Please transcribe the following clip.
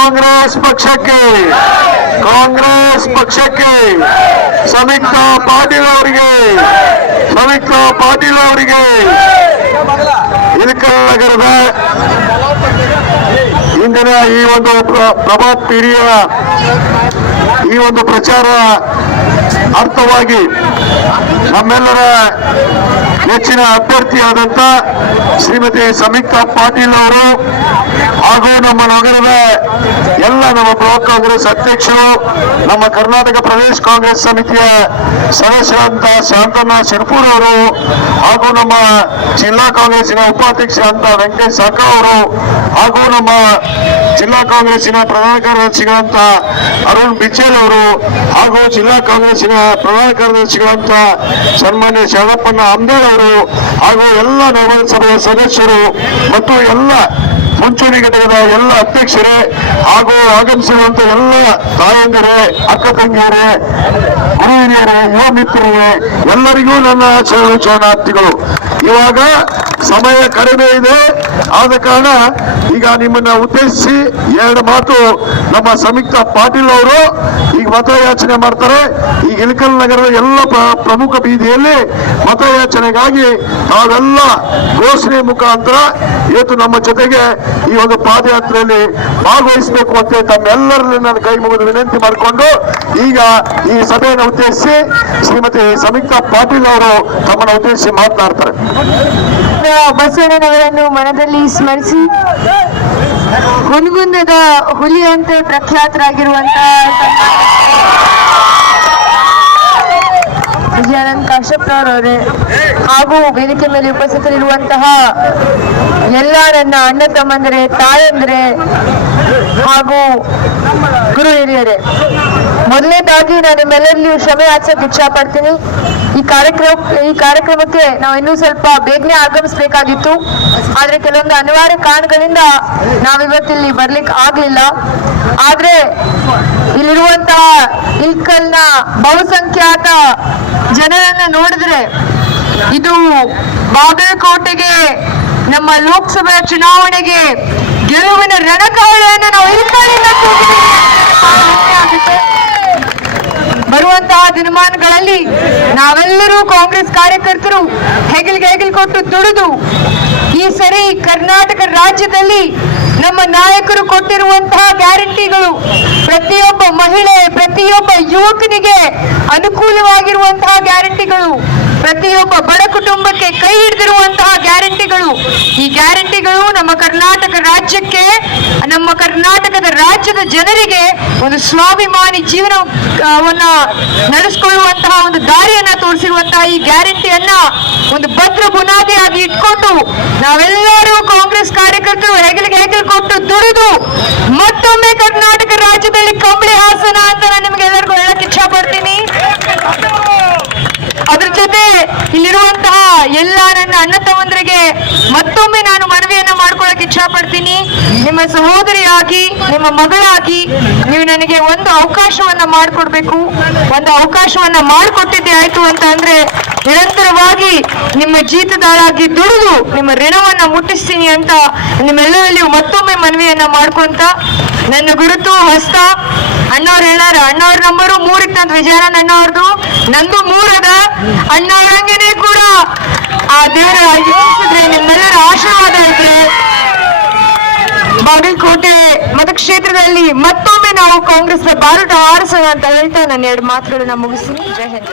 ಕಾಂಗ್ರೆಸ್ ಪಕ್ಷಕ್ಕೆ ಕಾಂಗ್ರೆಸ್ ಪಕ್ಷಕ್ಕೆ ಸಂಯುಕ್ತ ಪಾಟೀಲ್ ಅವರಿಗೆ ಸಂಯುಕ್ತ ಪಾಟೀಲ್ ಅವರಿಗೆ ಇಳಕಲ್ ನಗರದ ಇಂದಿನ ಈ ಒಂದು ಪ್ರಭಾ ಪಿರಿಯ ಈ ಒಂದು ಪ್ರಚಾರ ಅರ್ಥವಾಗಿ ನಮ್ಮೆಲ್ಲರ ನೆಚ್ಚಿನ ಅಭ್ಯರ್ಥಿಯಾದಂತ ಶ್ರೀಮತಿ ಸಂಯುಕ್ತ ಪಾಟೀಲ್ ಅವರು ನಮ್ಮ ನಗರದ ಎಲ್ಲ ನಮ್ಮ ಬ್ಲಾಕ್ ಕಾಂಗ್ರೆಸ್ ಅಧ್ಯಕ್ಷರು, ನಮ್ಮ ಕರ್ನಾಟಕ ಪ್ರದೇಶ ಕಾಂಗ್ರೆಸ್ ಸಮಿತಿಯ ಸದಸ್ಯರಂತ ಶಾಂತಣ್ಣ ಶಿರ್ಪೂರ್ ಅವರು ಹಾಗೂ ನಮ್ಮ ಜಿಲ್ಲಾ ಕಾಂಗ್ರೆಸ್ಸಿನ ಉಪಾಧ್ಯಕ್ಷ ಅಂತ ವೆಂಕಟೇಶ್ ಸಾಕ ಅವರು ಹಾಗೂ ನಮ್ಮ ಜಿಲ್ಲಾ ಕಾಂಗ್ರೆಸ್ಸಿನ ಪ್ರಧಾನ ಕಾರ್ಯದರ್ಶಿಗಳಂತ ಅರುಣ್ ಬಿಚ್ಚೇಲ್ ಅವರು ಹಾಗೂ ಜಿಲ್ಲಾ ಕಾಂಗ್ರೆಸ್ಸಿನ ಪ್ರಧಾನ ಕಾರ್ಯದರ್ಶಿಗಳಂತ ಸನ್ಮಾನ್ಯ ಶಾರಪ್ಪಣ್ಣ ಅಂಬೇಡ್ ಅವರು ಹಾಗೂ ಎಲ್ಲ ನಗರಸಭೆಯ ಸದಸ್ಯರು ಮತ್ತು ಎಲ್ಲ ಮುಂಚೂಣಿ ಘಟಕದ ಎಲ್ಲ ಅಧ್ಯಕ್ಷರೇ ಹಾಗೂ ಆಗಮಿಸಿರುವಂತ ಎಲ್ಲ ತಾಯಂದಿರೇ, ಅಕ್ಕ ತಂಗಿಯರೇ ಗುರು ಹಿರಿಯರೇ ಯುವ ಮಿತ್ರರೇ, ಎಲ್ಲರಿಗೂ ನನ್ನ ಶರಣ ಶರಣಾರ್ಥಿಗಳು ಇವಾಗ ಸಮಯ ಕಡಿಮೆ ಇದೆ. ಆದ ಕಾರಣ ಈಗ ನಿಮ್ಮನ್ನ ಉದ್ದೇಶಿಸಿ ಎರಡು ಮಾತು ನಮ್ಮ ಸಂಯುಕ್ತ ಪಾಟೀಲ್ ಅವರು ಈಗ ಮತಯಾಚನೆ ಮಾಡ್ತಾರೆ. ಈಗ ಇಳಕಲ್ ನಗರದ ಎಲ್ಲ ಪ್ರ- ಪ್ರಮುಖ ಬೀದಿಯಲ್ಲಿ ಮತಯಾಚನೆಗಾಗಿ ತಾವೆಲ್ಲ ಘೋಷಣೆ ಮುಖಾಂತರ ಇವತ್ತು ನಮ್ಮ ಜೊತೆಗೆ ಈ ಒಂದು ಪಾದಯಾತ್ರೆಯಲ್ಲಿ ಭಾಗವಹಿಸಬೇಕು ಅಂತ ತಮ್ಮೆಲ್ಲರಲ್ಲಿ ನಾನು ಕೈ ಮುಗಿದು ವಿನಂತಿ ಮಾಡಿಕೊಂಡು ಈಗ ಈ ಸಭೆಯನ್ನು ಉದ್ದೇಶಿಸಿ ಶ್ರೀಮತಿ ಸಮೀಕ್ಷಾ ಪಾಟೀಲ್ ಅವರು ತಮ್ಮನ್ನು ಉದ್ದೇಶಿಸಿ ಮಾತನಾಡ್ತಾರೆ. ಬಸವಣ್ಣನವರನ್ನು ಮನದಲ್ಲಿ ಸ್ಮರಿಸಿ ಹುನಗುಂದದ ಹುಲಿಯಂತೆ ಪ್ರಖ್ಯಾತರಾಗಿರುವಂತಹ ವಿಜಯಾನಂದ್ ಕಾಶ್ಯಪ್ರವರವರೇ ಹಾಗೂ ವೇದಿಕೆ ಮೇಲೆ ಉಪಸ್ಥಿತರಿರುವಂತಹ ಎಲ್ಲ ನನ್ನ ಅಣ್ಣ ತಮ್ಮಂದರೆ, ತಾಯಂದರೆ, ಹಾಗೂ ಗುರು ಹಿರಿಯರೇ, ಮೊದಲನೇದಾಗಿ ನಾನು ನಿಮ್ಮೆಲ್ಲರಲ್ಲಿ ಕ್ಷಮೆ ಆಚಕ್ಕೆ ಇಚ್ಛಾ ಪಡ್ತೀನಿ ಈ ಕಾರ್ಯಕ್ರಮ, ಈ ಕಾರ್ಯಕ್ರಮಕ್ಕೆ ನಾವು ಇನ್ನೂ ಸ್ವಲ್ಪ ಬೇಗನೆ ಆಗಮಿಸಬೇಕಾಗಿತ್ತು. ಆದ್ರೆ ಕೆಲವೊಂದು ಅನಿವಾರ್ಯ ಕಾರಣಗಳಿಂದ ನಾವಿವತ್ತಿಲ್ಲಿ ಬರ್ಲಿಕ್ಕೆ ಆಗ್ಲಿಲ್ಲ. ಆದ್ರೆ ಇಲ್ಲಿರುವಂತಹ ಇಲ್ಕಲ್ನ ಬಹುಸಂಖ್ಯಾತ ಜನರನ್ನ ನೋಡಿದ್ರೆ ಇದು ಬಾಗಲಕೋಟೆಗೆ, ನಮ್ಮ ಲೋಕಸಭೆ ಚುನಾವಣೆಗೆ ಗೆಲುವಿನ ರಣಕಾಳೆಯನ್ನು ನಾವು ಕೂಗಿದ್ದೀವಿ. ಬರುವಂತಹ ದಿನಮಾನಗಳಲ್ಲಿ ನಾವೆಲ್ಲರೂ ಕಾಂಗ್ರೆಸ್ ಕಾರ್ಯಕರ್ತರು ಹೆಗಲಿಗೆ ಹೆಗಲು ಕೊಟ್ಟು ದುಡಿದು ಈ ಸರಿ ಕರ್ನಾಟಕ ರಾಜ್ಯದಲ್ಲಿ ನಮ್ಮ ನಾಯಕರು ಕೊಟ್ಟಿರುವಂತಹ ಗ್ಯಾರಂಟಿಗಳು ಪ್ರತಿಯೊಬ್ಬ ಮಹಿಳೆ, ಪ್ರತಿಯೊಬ್ಬ ಯುವಕನಿಗೆ ಅನುಕೂಲವಾಗಿರುವಂತಹ ಗ್ಯಾರಂಟಿಗಳು. ಪ್ರತಿಯೊಬ್ಬ ಬಡ ಕುಟುಂಬಕ್ಕೆ ಕೈ ಹಿಡಿದಿರುವಂತಹ ಗ್ಯಾರಂಟಿಗಳು. ಈ ಗ್ಯಾರಂಟಿಗಳು ನಮ್ಮ ಕರ್ನಾಟಕ ರಾಜ್ಯಕ್ಕೆ, ನಮ್ಮ ಕರ್ನಾಟಕದ ರಾಜ್ಯದ ಜನರಿಗೆ ಒಂದು ಸ್ವಾಭಿಮಾನಿ ಜೀವನವನ್ನ ನಡೆಸಿಕೊಳ್ಳುವಂತಹ ಒಂದು ದಾರಿಯನ್ನ ತೋರಿಸಿರುವಂತಹ ಈ ಗ್ಯಾರಂಟಿಯನ್ನ ಒಂದು ಭದ್ರ ಬುನಾದಿಯಾಗಿ ಇಟ್ಕೊಂಡು ನಾವೆಲ್ಲರೂ ಕಾಂಗ್ರೆಸ್ ಕಾರ್ಯಕರ್ತರು ಹೆಗಲಿಗೆ ಹೆಗಲು ಕೊಟ್ಟು ದುಡಿದು ಮತ್ತೊಮ್ಮೆ ಕರ್ನಾಟಕ ರಾಜ್ಯದಲ್ಲಿ ಕಂಬಳಿ ಹಾಸನ ಅಂತ ನಾನು ನಿಮ್ಗೆಲ್ಲರಿಗೂ ಹೇಳಕ್ ಇಚ್ಛಾ ಪಡ್ತೀನಿ ಅದ್ರ ಜೊತೆ ಇಲ್ಲಿರುವಂತಹ ಎಲ್ಲ ನನ್ನ ಅಣ್ಣ ತಮ್ಮಂದ್ರಿಗೆ ಮತ್ತೊಮ್ಮೆ ನಾನು ಮನವಿಯನ್ನ ಮಾಡ್ಕೊಳಕ್ ಇಚ್ಛಾ ಪಡ್ತೀನಿ ನಿಮ್ಮ ಸಹೋದರಿಯಾಗಿ, ನಿಮ್ಮ ಮಗಳಾಗಿ ನೀವು ನನಗೆ ಒಂದು ಅವಕಾಶವನ್ನ ಮಾಡಿಕೊಡ್ಬೇಕು. ಒಂದು ಅವಕಾಶವನ್ನ ಮಾಡಿಕೊಟ್ಟಿದ್ದೆ ಆಯ್ತು ಅಂತ ಅಂದ್ರೆ ನಿರಂತರವಾಗಿ ನಿಮ್ಮ ಜೀತದಾಳಾಗಿ ದುಡಿದು ನಿಮ್ಮ ಋಣವನ್ನ ಮುಟ್ಟಿಸ್ತೀನಿ ಅಂತ ನಿಮ್ಮೆಲ್ಲರಲ್ಲಿ ಮತ್ತೊಮ್ಮೆ ಮನವಿಯನ್ನ ಮಾಡ್ಕೊಂತ ನನ್ನ ಗುರುತು ಹಸ್ತ, ಅಣ್ಣವ್ರು ಹೇಳಾರ, ಅಣ್ಣವ್ರ ನಂಬರು ಮೂರಿತ್ತು ಅಂತ ವಿಜಯಾನಂದ ಅಣ್ಣವ್ರದ್ದು ನಂದು ಮೂರದ ಅಣ್ಣವ್ರಂಗೇನೆ ಕೂಡ. ಆ ದೇವರ ನಿಮ್ಮೆಲ್ಲರ ಆಶೀರ್ವಾದ ಇದ್ರೆ ಬಾಗಲಕೋಟೆ ಮತಕ್ಷೇತ್ರದಲ್ಲಿ ಮತ್ತೊಮ್ಮೆ ನಾವು ಕಾಂಗ್ರೆಸ್ ಬಾರುಟ ಆರಿಸೋಣ ಅಂತ ಹೇಳ್ತಾ ನನ್ನ ಎರಡು ಮಾತುಗಳನ್ನ ಮುಗಿಸಿ ಜಯ ಹಿಂದ್.